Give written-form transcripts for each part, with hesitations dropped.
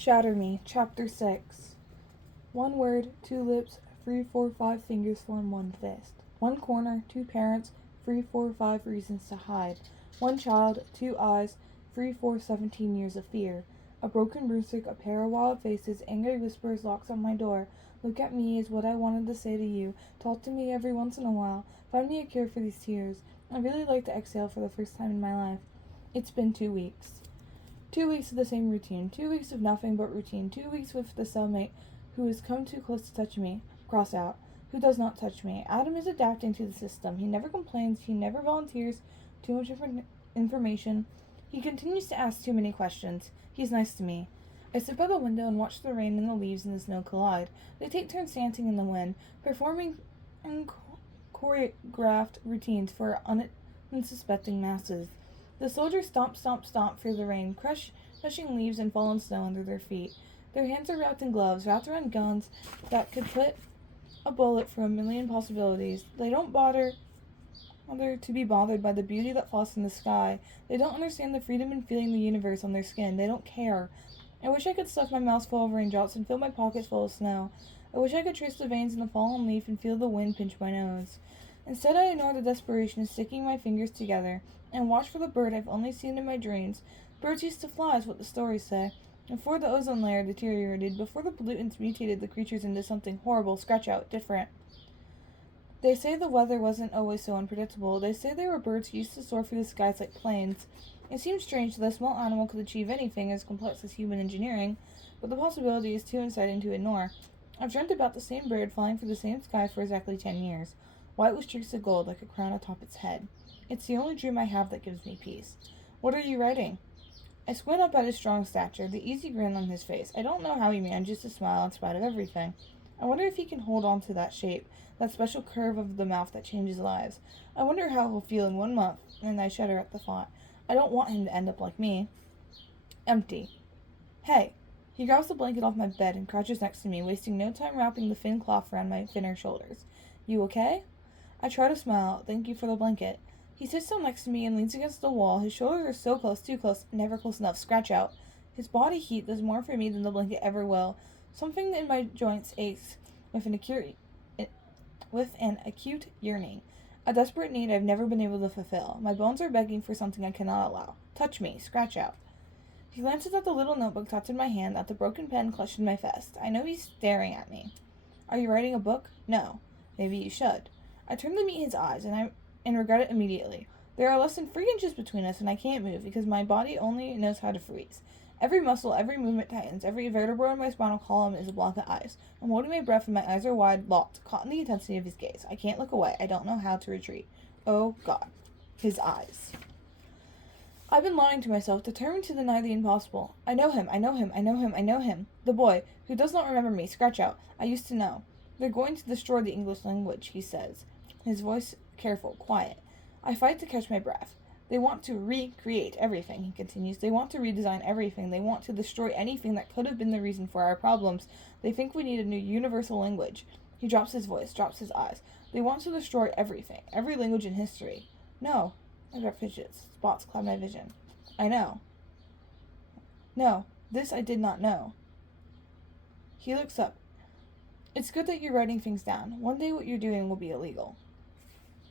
Shatter Me Chapter 6. One word, two lips, 3, 4, 5 fingers form one fist. One corner, two parents, 3, 4, 5 reasons to hide. One child, two eyes, 3, 4, 17 years of fear. A broken broomstick, a pair of wild faces, angry whispers, locks on my door. Look at me is what I wanted to say to you. Talk to me every once in a while. Find me a cure for these tears. I really like to exhale for the first time in my life. It's been 2 weeks. 2 weeks of the same routine. 2 weeks of nothing but routine. 2 weeks with the cellmate who has come too close to touch me. Cross out. Who does not touch me. Adam is adapting to the system. He never complains. He never volunteers too much information. He continues to ask too many questions. He's nice to me. I sit by the window and watch the rain and the leaves and the snow collide. They take turns dancing in the wind, performing choreographed routines for unsuspecting masses. The soldiers stomp, stomp, stomp through the rain, crushing leaves and fallen snow under their feet. Their hands are wrapped in gloves, wrapped around guns that could put a bullet through a million possibilities. They don't bother to be bothered by the beauty that falls from the sky. They don't understand the freedom and feeling the universe on their skin. They don't care. I wish I could stuff my mouth full of raindrops and fill my pockets full of snow. I wish I could trace the veins in the fallen leaf and feel the wind pinch my nose. Instead, I ignore the desperation of sticking my fingers together and watch for the bird I've only seen in my dreams. Birds used to fly, is what the stories say. Before the ozone layer deteriorated, before the pollutants mutated the creatures into something horrible, scratch out, different. They say the weather wasn't always so unpredictable. They say there were birds who used to soar through the skies like planes. It seems strange that a small animal could achieve anything as complex as human engineering, but the possibility is too exciting to ignore. I've dreamt about the same bird flying through the same sky for exactly 10 years. White with streaks of gold like a crown atop its head. It's the only dream I have that gives me peace. What are you writing? I squint up at his strong stature, the easy grin on his face. I don't know how he manages to smile in spite of everything. I wonder if he can hold on to that shape, that special curve of the mouth that changes lives. I wonder how he'll feel in 1 month, and I shudder at the thought. I don't want him to end up like me. Empty. Hey. He grabs the blanket off my bed and crouches next to me, wasting no time wrapping the thin cloth around my thinner shoulders. You okay? I try to smile. Thank you for the blanket. He sits down next to me and leans against the wall. His shoulders are so close, too close, never close enough. Scratch out. His body heat does more for me than the blanket ever will. Something in my joints aches with an acute yearning. A desperate need I've never been able to fulfill. My bones are begging for something I cannot allow. Touch me. Scratch out. He glances at the little notebook tucked in my hand, at the broken pen clutched in my vest. I know he's staring at me. Are you writing a book? No. Maybe you should. I turn to meet his eyes, and regret it immediately. There are less than 3 inches between us, and I can't move because my body only knows how to freeze. Every muscle, every movement tightens. Every vertebra in my spinal column is a block of ice. I'm holding my breath, and my eyes are wide, locked, caught in the intensity of his gaze. I can't look away. I don't know how to retreat. Oh, God. His eyes. I've been lying to myself, determined to deny the impossible. I know him. I know him. I know him. I know him. The boy, who does not remember me. Scratch out. I used to know. They're going to destroy the English language, he says. His voice careful, quiet. I fight to catch my breath. They want to recreate everything, he continues. They want to redesign everything. They want to destroy anything that could have been the reason for our problems. They think we need a new universal language. He drops his voice, drops his eyes. They want to destroy everything, every language in history. No. My breath fidgets. Spots cloud my vision. I know. No, this I did not know. He looks up. It's good that you're writing things down. One day what you're doing will be illegal.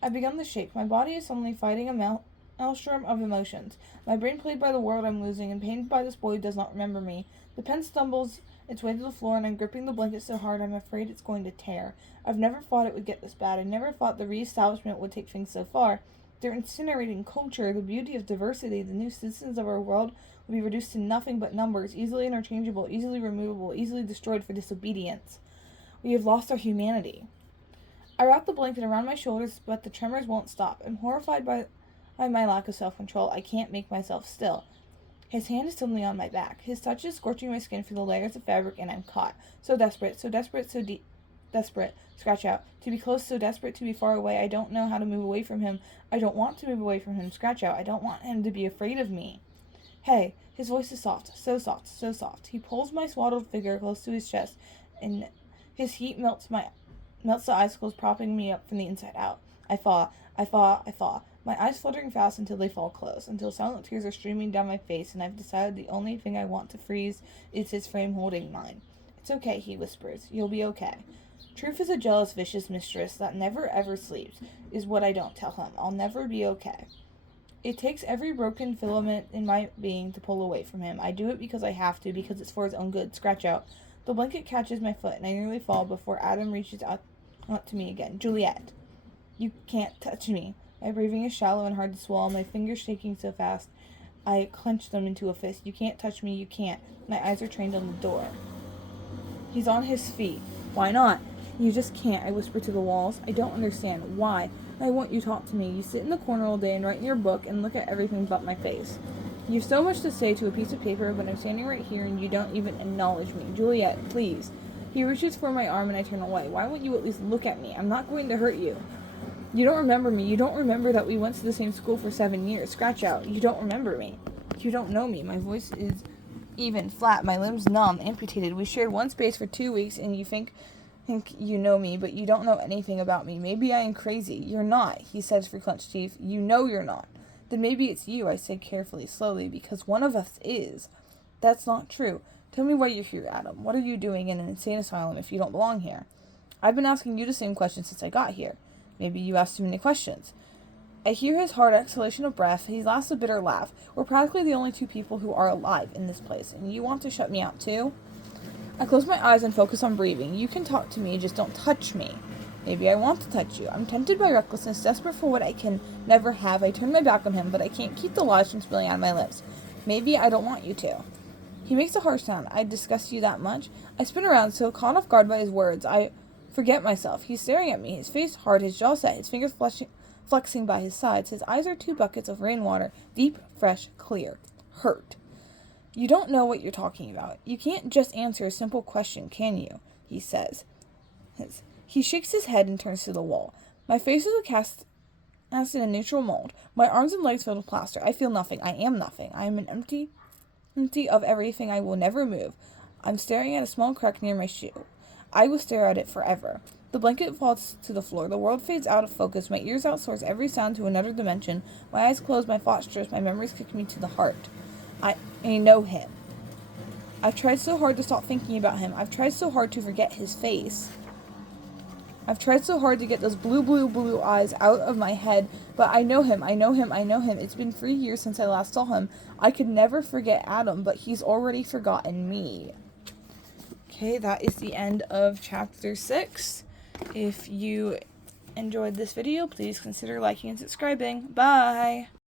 I begun to shake. My body is suddenly fighting a maelstrom of emotions. My brain played by the world I'm losing and pained by this boy who does not remember me. The pen stumbles its way to the floor and I'm gripping the blanket so hard I'm afraid it's going to tear. I've never thought it would get this bad. I never thought the reestablishment would take things so far. They're incinerating culture, the beauty of diversity. The new citizens of our world will be reduced to nothing but numbers, easily interchangeable, easily removable, easily destroyed for disobedience. We have lost our humanity. I wrap the blanket around my shoulders, but the tremors won't stop. I'm horrified by my lack of self-control. I can't make myself still. His hand is suddenly on my back. His touch is scorching my skin through the layers of fabric, and I'm caught. So desperate, so desperate. Scratch out. To be close, so desperate to be far away. I don't know how to move away from him. I don't want to move away from him. Scratch out. I don't want him to be afraid of me. Hey. His voice is soft, so soft, so soft. He pulls my swaddled figure close to his chest, and his heat melts the icicles, propping me up from the inside out. I thaw. My eyes fluttering fast until they fall close, until silent tears are streaming down my face, and I've decided the only thing I want to freeze is his frame holding mine. It's okay, he whispers. You'll be okay. Truth is a jealous, vicious mistress that never ever sleeps, is what I don't tell him. I'll never be okay. It takes every broken filament in my being to pull away from him. I do it because I have to, because it's for his own good. Scratch out. The blanket catches my foot, and I nearly fall before Adam reaches out to me again. Juliet. You can't touch me. My breathing is shallow and hard to swallow, my fingers shaking so fast I clench them into a fist. You can't touch me, you can't. My eyes are trained on the door. He's on his feet. Why not? You just can't, I whisper to the walls. I don't understand. Why? I want you to talk to me. You sit in the corner all day and write in your book and look at everything but my face. You've so much to say to a piece of paper, but I'm standing right here and you don't even acknowledge me. Juliet, please. He reaches for my arm and I turn away. Why won't you at least look at me? I'm not going to hurt you. You don't remember me. You don't remember that we went to the same school for 7 years. Scratch out. You don't remember me. You don't know me. My voice is even flat. My limbs numb, amputated. We shared one space for 2 weeks and you think you know me, but you don't know anything about me. Maybe I am crazy. You're not, he says through clenched teeth. You know you're not. Then maybe it's you, I say carefully, slowly, because one of us is. That's not true. Tell me why you're here, Adam. What are you doing in an insane asylum if you don't belong here? I've been asking you the same question since I got here. Maybe you asked too many questions. I hear his hard exhalation of breath. He laughs a bitter laugh. We're practically the only two people who are alive in this place, and you want to shut me out too? I close my eyes and focus on breathing. You can talk to me, just don't touch me. Maybe I want to touch you. I'm tempted by recklessness, desperate for what I can never have. I turn my back on him, but I can't keep the lies from spilling out of my lips. Maybe I don't want you to. He makes a harsh sound. I disgust you that much? I spin around, so caught off guard by his words, I forget myself. He's staring at me, his face hard, his jaw set, his fingers flexing by his sides. His eyes are 2 buckets of rainwater, deep, fresh, clear. Hurt. You don't know what you're talking about. You can't just answer a simple question, can you? He says. He shakes his head and turns to the wall. My face is cast in a neutral mold. My arms and legs filled with plaster. I feel nothing. I am nothing. I am an empty of everything. I will never move. I'm staring at a small crack near my shoe. I will stare at it forever. The blanket falls to the floor. The world fades out of focus. My ears outsource every sound to another dimension. My eyes close. My thoughts drift. My memories kick me to the heart. I know him. I've tried so hard to stop thinking about him. I've tried so hard to forget his face. I've tried so hard to get those blue eyes out of my head, but I know him. It's been 3 years since I last saw him. I could never forget Adam, but he's already forgotten me. Okay, that is the end of chapter 6. If you enjoyed this video, please consider liking and subscribing. Bye!